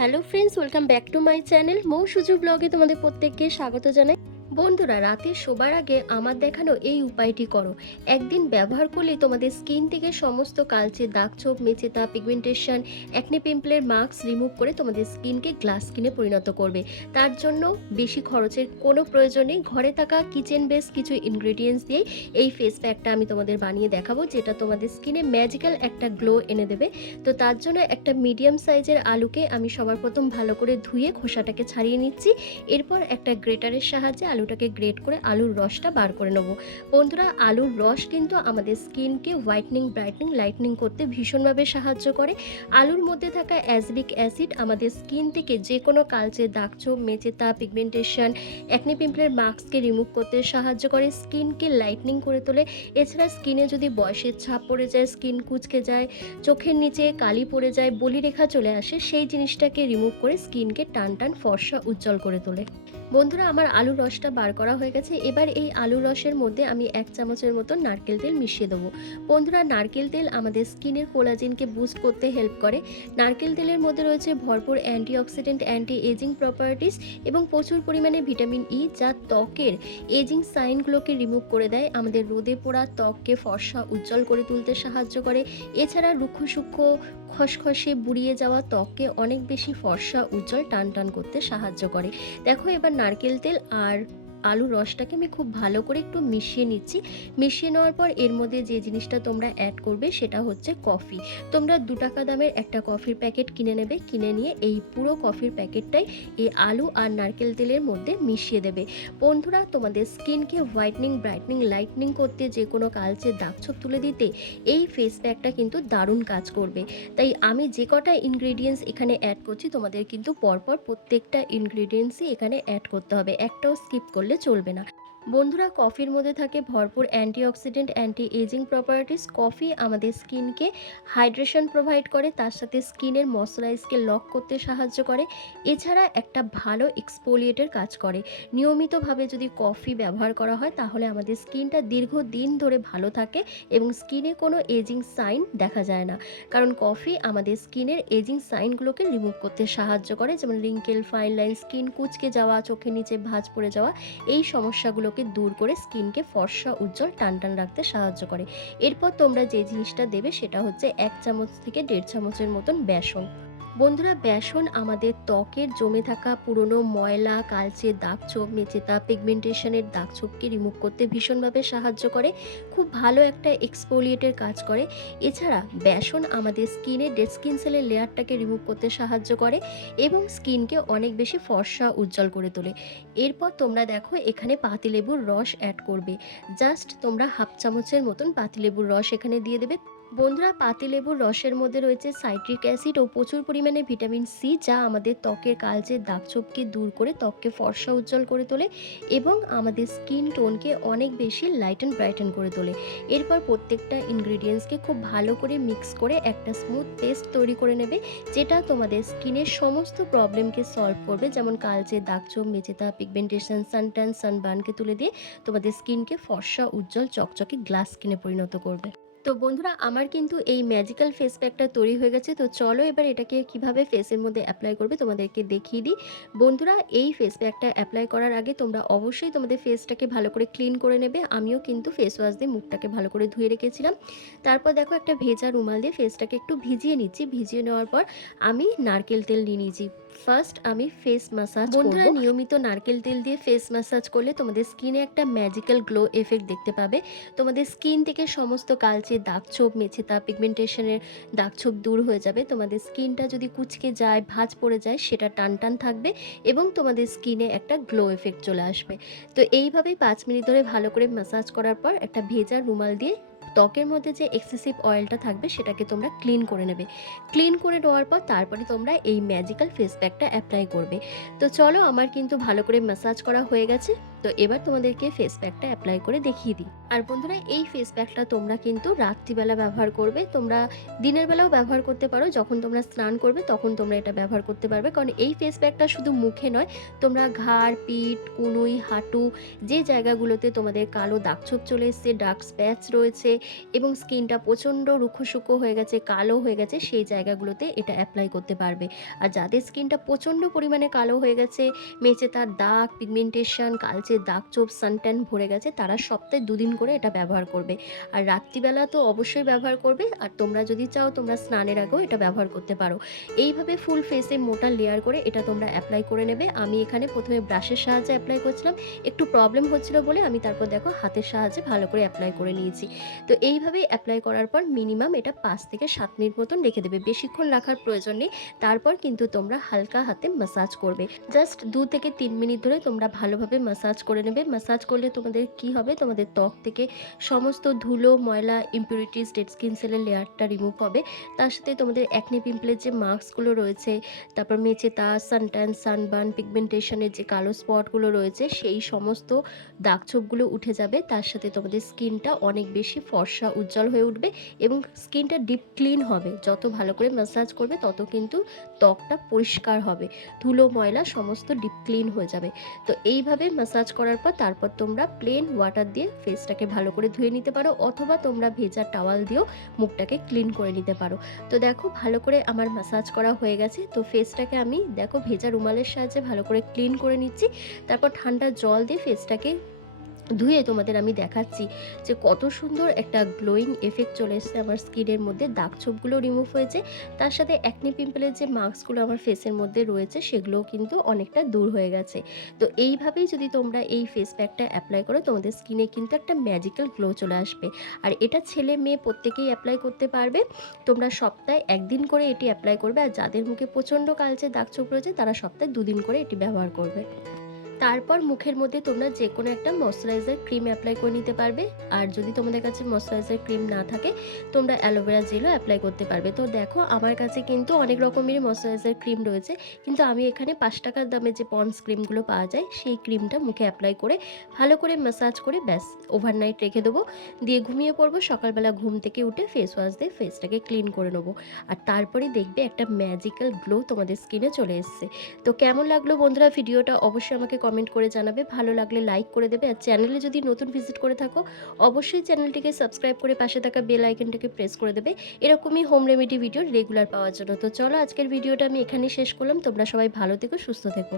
Hello friends, welcome back to my channel. Mou Suju ব্লগে তোমাদের প্রত্যেককে স্বাগত জানাই। বন্ধুরা, রাতে শোবার আগে আমার দেখানো এই উপায়টি করো। একদিন ব্যবহার করলে তোমাদের স্কিন থেকে সমস্ত কালচে দাগ, ছোপ, মেচেতা, পিগমেন্টেশন, অ্যাকনে, পিম্পলের মার্কস রিমুভ করে তোমাদের স্কিনকে গ্লাস স্কিনে পরিণত করবে। তার জন্য বেশি খরচের কোনো প্রয়োজন নেই। ঘরে থাকা কিচেন বেস কিছু ইনগ্রেডিয়েন্টস দিয়েই এই ফেস প্যাকটা আমি তোমাদের বানিয়ে দেখাবো, যেটা তোমাদের স্কিনে ম্যাজিক্যাল একটা গ্লো এনে দেবে। তো তার জন্য একটা মিডিয়াম সাইজের আলুকে আমি সবার প্রথম ভালো করে ধুয়ে খোসাটাকে ছাড়িয়ে নিচ্ছি। এরপর একটা গ্রেটারের সাহায্যে আলুটাকে গ্রেট করে আলুর রসটা বার করে নেব। বন্ধুরা, আলুর রস কিন্তু আমাদের স্কিনকে হোয়াইটনিং, ব্রাইটনিং, লাইটনিং করতে ভীষণভাবে সাহায্য করে। আলুর মধ্যে থাকা অ্যাজলিক অ্যাসিড আমাদের স্কিন থেকে যে কোনো কালচে দাগ, ছোপ, মেচেতা, পিগমেন্টেশন, অ্যাকনে, পিম্পলের মার্কসকে রিমুভ করতে সাহায্য করে, স্কিনকে লাইটনিং করে তোলে। এছাড়া স্কিনে যদি বয়সের ছাপ পড়ে যায়, স্কিন কুঁচকে যায়, চোখের নিচে কালি পড়ে যায়, বলিরেখা চলে আসে, সেই জিনিসটাকে রিমুভ করে স্কিনকে টান টান, ফর্সা, উজ্জ্বল করে তোলে। বন্ধুরা, আমার আলুর রসটা বার করা হয়ে গেছে। এবার এই আলুর রসের মধ্যে আমি 1 চামচের মতো নারকেল তেল মিশিয়ে দেবো। বন্ধুরা, নারকেল তেল আমাদের স্কিনের কোলাজেনকে বুস্ট করতে হেল্প করে। নারকেল তেলের মধ্যে রয়েছে ভরপুর অ্যান্টিঅক্সিডেন্ট, অ্যান্টি এজিং প্রপার্টিস এবং প্রচুর পরিমাণে ভিটামিন ই, যা ত্বকের এজিং সাইনগুলোকে রিমুভ করে দেয়। আমাদের রোদে পোড়া ত্বককে ফর্সা, উজ্জ্বল করে তুলতে সাহায্য করে। এছাড়া রুক্ষ সূক্ষ্ম, খসখসে, বুড়িয়ে যাওয়া ত্বককে অনেক বেশি ফর্সা, উজ্জ্বল, টান টান করতে সাহায্য করে। দেখো, এবার নারকেল তেল আর আলুর রসটাকে আমি খুব ভালো করে একটু মিশিয়ে নিচ্ছি। মিশিয়ে নেওয়ার পর এর মধ্যে যে জিনিসটা তোমরা অ্যাড করবে সেটা হচ্ছে কফি। তোমরা 2 টাকা দামের একটা কফির প্যাকেট কিনে নেবে। কিনে নিয়ে এই পুরো কফির প্যাকেটটাই এই আলু আর নারকেল তেলের মধ্যে মিশিয়ে দেবে। বন্ধুরা, তোমাদের স্কিনকে হোয়াইটনিং, ব্রাইটনিং, লাইটনিং করতে, যে কোনো কালচে দাগ, ছোপ তুলে দিতে এই ফেস প্যাকটা কিন্তু দারুণ কাজ করবে। তাই আমি যে কটা ইনগ্রেডিয়েন্টস এখানে অ্যাড করছি, তোমাদের কিন্তু পরপর প্রত্যেকটা ইনগ্রেডিয়েন্টসই এখানে অ্যাড করতে হবে, একটাও স্কিপ করলে চলবে না। বন্ধুরা, কফির মধ্যে থাকে ভরপুর antioxidant, anti aging properties. Coffee আমাদের স্কিনকে হাইড্রেশন প্রোভাইড করে, তার সাথে স্কিনের ময়শ্চারাইজকে লক করতে সাহায্য করে। এছাড়া একটা ভালো এক্সফোলিয়েটের কাজ করে। নিয়মিতভাবে যদি কফি ব্যবহার করা হয় তাহলে আমাদের স্কিনটা দীর্ঘদিন ধরে ভালো থাকে এবং স্কিনে কোনো এজিং সাইন দেখা যায় না। কারণ কফি আমাদের স্কিনের এজিং সাইনগুলোকে রিমুভ করতে সাহায্য করে, যেমন রিঙ্কেল, ফাইন লাইন, স্কিন কুঁচকে যাওয়া, চোখের নিচে ভাঁজ পড়ে যাওয়া, এই সমস্যাগুলোকে দূর করে স্কিনকে ফর্সা, উজ্জ্বল, টান টান রাখতে সাহায্য করে। এরপর তোমরা যে জিনিসটা দেবে সেটা হচ্ছে 1 চামচ থেকে 1.5 চামচের মতন বেসন। বন্ধুরা, বেসন আমাদের ত্বকের জমে থাকা পুরনো ময়লা, কালচে দাগ, ছোপ, মেচেতা, পিগমেন্টেশনের দাগ, ছোপকে রিমুভ করতে ভীষণভাবে সাহায্য করে। খুব ভালো একটা এক্সফোলিয়েটের কাজ করে। এছাড়া বেসন আমাদের স্কিনের ডেড স্কিন সেলের লেয়ারটাকে রিমুভ করতে সাহায্য করে এবং স্কিনকে অনেক বেশি ফর্সা, উজ্জ্বল করে তোলে। এরপর তোমরা দেখো, এখানে পাতিলেবুর রস অ্যাড করবে। জাস্ট তোমরা 1/2 চামচের মতন পাতিলেবুর রস এখানে দিয়ে দেবে। বন্ধুরা, পাতিলেবুর রসের মধ্যে রয়েছে সাইট্রিক অ্যাসিড ও প্রচুর পরিমাণে ভিটামিন সি, যা আমাদের ত্বকের কালচে দাগ, ছোপকে দূর করে ত্বককে ফর্সা, উজ্জ্বল করে তোলে এবং আমাদের স্কিন টোনকে অনেক বেশি লাইট অ্যান্ড ব্রাইটেন করে তোলে। এরপর প্রত্যেকটা ইনগ্রেডিয়েন্টসকে খুব ভালো করে মিক্স করে একটা স্মুথ পেস্ট তৈরি করে নেবে, যেটা তোমাদের স্কিনের সমস্ত প্রবলেমকে সলভ করবে, যেমন কালচে দাগ, ছোপ, মেচেতা, পিগমেন্টেশন, সানট্যান, সানবার্নকে তুলে দিয়ে তোমাদের স্কিনকে ফর্সা, উজ্জ্বল, চকচকে গ্লাস স্কিনে পরিণত করবে। তো বন্ধুরা, আমার কিন্তু এই ম্যাজিক্যাল ফেস প্যাকটা তৈরি হয়ে গেছে। তো চলো এবার এটাকে কিভাবে ফেসের মধ্যে অ্যাপ্লাই করবে তোমাদেরকে দেখিয়ে দিই। বন্ধুরা, এই ফেস প্যাকটা অ্যাপ্লাই করার আগে তোমরা অবশ্যই তোমাদের ফেসটাকে ভালো করে ক্লিন করে নেবে। আমিও কিন্তু ফেস ওয়াশ দিয়ে মুখটাকে ভালো করে ধুয়ে রেখেছিলাম। তারপর দেখো, একটা ভেজা রুমাল দিয়ে ফেসটাকে একটু ভিজিয়ে নিচ্ছি। ভিজিয়ে নেওয়ার পর আমি নারকেল তেল নিয়ে নিয়েছি। ফার্স্ট আমি ফেস ম্যাসাজ করব। বন্ধুরা, নিয়মিত নারকেল তেল দিয়ে ফেস ম্যাসাজ করলে তোমাদের স্কিনে একটা ম্যাজিক্যাল গ্লো এফেক্ট দেখতে পাবে। তোমাদের স্কিন থেকে সমস্ত কালচে দাগ, ছোপ, মেচেতা, পিগমেন্টেশনের দাগ, ছোপ দূর হয়ে যাবে। তোমাদের স্কিনটা যদি কুঁচকে যায়, ভাঁজ পড়ে যায়, সেটা টান টান থাকবে এবং তোমাদের স্কিনে একটা গ্লো এফেক্ট চলে আসবে। তো এইভাবেই 5 মিনিট ধরে ভালো করে ম্যাসাজ করার পর একটা ভেজা রুমাল দিয়ে ত্বকের মধ্যে যে এক্সেসিভ অয়েলটা থাকবে সেটাকে তোমরা ক্লিন করে নেবে। ক্লিন করে নেওয়ার পর তারপরে তোমরা এই ম্যাজিক্যাল ফেস প্যাকটা অ্যাপ্লাই করবে। তো চলো, আমার কিন্তু ভালো করে ম্যাসাজ করা হয়ে গেছে। তো এবার তোমাদেরকে ফেস প্যাকটা অ্যাপ্লাই করে দেখিয়ে দিই। আর বন্ধুরা, এই ফেস প্যাকটা তোমরা কিন্তু রাত্রিবেলা ব্যবহার করবে। তোমরা দিনের বেলাও ব্যবহার করতে পারো, যখন তোমরা স্নান করবে তখন তোমরা এটা ব্যবহার করতে পারবে। কারণ এই ফেস প্যাকটা শুধু মুখে নয়, তোমরা ঘাড়, পিঠ, কনুই, হাঁটু, যে জায়গাগুলোতে তোমাদের কালো দাগছোপ চলে এসছে, ডার্ক স্প্যাচ রয়েছে এবং স্কিনটা প্রচণ্ড রুক্ষ শুষ্ক হয়ে গেছে, কালো হয়ে গেছে, সেই জায়গাগুলোতে এটা অ্যাপ্লাই করতে পারবে। আর যাদের স্কিনটা প্রচণ্ড পরিমাণে কালো হয়ে গেছে, মেচে তার দাগ, পিগমেন্টেশন, কালচে দাগছোপ, সানট্যান ভরে গেছে, তারা সপ্তাহে 2 দিন করে এটা ব্যবহার করবে। আর রাত্রিবেলা তো অবশ্যই ব্যবহার করবে। আর তোমরা যদি চাও তোমরা স্নানের আগেও এটা ব্যবহার করতে পারো। এইভাবে ফুল ফেসে মোটা লেয়ার করে এটা তোমরা অ্যাপ্লাই করে নেবে। আমি এখানে প্রথমে ব্রাশের সাহায্যে অ্যাপ্লাই করছিলাম, একটু প্রবলেম হচ্ছিল বলে আমি তারপর দেখো হাতের সাহায্যে ভালো করে অ্যাপ্লাই করে নিয়েছি। তো এইভাবেই অ্যাপ্লাই করার পর মিনিমাম এটা 5 থেকে 7 মিনিট মতন রেখে দেবে, বেশিক্ষণ রাখার প্রয়োজন নেই। তারপর কিন্তু তোমরা হালকা হাতে ম্যাসাজ করবে, জাস্ট 2 থেকে 3 মিনিট ধরে তোমরা ভালোভাবে ম্যাসাজ করে নেবে। ম্যাসাজ করলে তোমাদের কি হবে, তোমাদের ত্বক থেকে সমস্ত ধুলো, ময়লা, ইমপিউরিটিস, ডেড স্কিন সেলের লেয়ারটা রিমুভ হবে। তার সাথে তোমাদের অ্যাকনে পিম্পলের যে মার্কসগুলো রয়েছে, তারপর মেচে তার, সানট্যান, সানবার্ন, পিগমেন্টেশনের যে কালো স্পটগুলো রয়েছে, সেই সমস্ত দাগছোপগুলো উঠে যাবে। তার সাথে তোমাদের স্কিনটা অনেক বেশি ফর্সা, উজ্জ্বল হয়ে উঠবে এবং স্কিনটা ডিপ ক্লিন হবে। যত ভালো করে ম্যাসাজ করবে তত কিন্তু ত্বকটা পরিষ্কার হবে, ধুলো, ময়লা সমস্ত ডিপ ক্লিন হয়ে যাবে। তো এইভাবে ম্যাসাজ করার পর তারপর তোমরা প্লেন ওয়াটার দিয়ে ফেসটাকে ভালো করে ধুয়ে নিতে পারো, অথবা তোমরা ভেজা টাওয়াল দিয়েও মুখটাকে ক্লিন করে নিতে পারো। তো দেখো ভালো করে আমার ম্যাসাজ করা হয়ে গেছে। তো ফেসটাকে আমি দেখো ভেজা রুমালের সাহায্যে ভালো করে ক্লিন করে নিচ্ছি। তারপর ঠান্ডা জল দিয়ে ফেসটাকে ধুয়ে তোমাদের আমি দেখাচ্ছি যে কত সুন্দর একটা গ্লোয়িং এফেক্ট চলে এসেছে আমার স্কিনের মধ্যে। দাগছোপগুলো রিমুভ হয়েছে, তার সাথে অ্যাকনে পিম্পলের যে মার্কসগুলো আমার ফেসের মধ্যে রয়েছে সেগুলোও কিন্তু অনেকটা দূর হয়ে গেছে। তো এইভাবেই যদি তোমরা এই ফেস প্যাকটা অ্যাপ্লাই করো, তোমাদের স্কিনে কিন্তু একটা ম্যাজিক্যাল গ্লো চলে আসবে। আর এটা ছেলে মেয়ে প্রত্যেকেই অ্যাপ্লাই করতে পারবে। তোমরা সপ্তাহে 1 দিন করে এটি অ্যাপ্লাই করবে। আর যাদের মুখে প্রচণ্ড কালচে দাগছোপ রয়েছে তারা সপ্তাহে 2 দিন করে এটি ব্যবহার করবে। তারপর মুখের মধ্যে তোমরা যে কোনো একটা ময়শ্চারাইজার ক্রিম অ্যাপ্লাই করে নিতে পারবে। আর যদি তোমাদের কাছে ময়শ্চারাইজার ক্রিম না থাকে, তোমরা অ্যালোভেরা জেলও অ্যাপ্লাই করতে পারবে। তো দেখো আমার কাছে কিন্তু অনেক রকমেরই ময়শ্চারাইজার ক্রিম রয়েছে, কিন্তু আমি এখানে 5 টাকার দামে যে পন্ডস ক্রিমগুলো পাওয়া যায় সেই ক্রিমটা মুখে অ্যাপ্লাই করে ভালো করে ম্যাসাজ করে ব্যাস ওভারনাইট রেখে দেবো, দিয়ে ঘুমিয়ে পড়বো। সকালবেলা ঘুম থেকে উঠে ফেস ওয়াশ দিয়ে ফেসটাকে ক্লিন করে নেবো। আর তারপরে দেখবে একটা ম্যাজিক্যাল গ্লো তোমাদের স্কিনে চলে এসছে। তো কেমন লাগলো বন্ধুরা ভিডিওটা অবশ্যই আমাকে কমেন্ট করে জানাবে। ভালো লাগলে লাইক করে দেবে। আর চ্যানেলে যদি নতুন ভিজিট করে থাকো অবশ্যই চ্যানেলটিকে সাবস্ক্রাইব করে পাশে থাকা বেল আইকনটাকে প্রেস করে দেবে এরকমই হোম রেমেডি ভিডিও রেগুলার পাওয়ার জন্য। তো চলো আজকের ভিডিওটা আমি এখানেই শেষ করলাম। তোমরা সবাই ভালো থেকো, সুস্থ থেকো।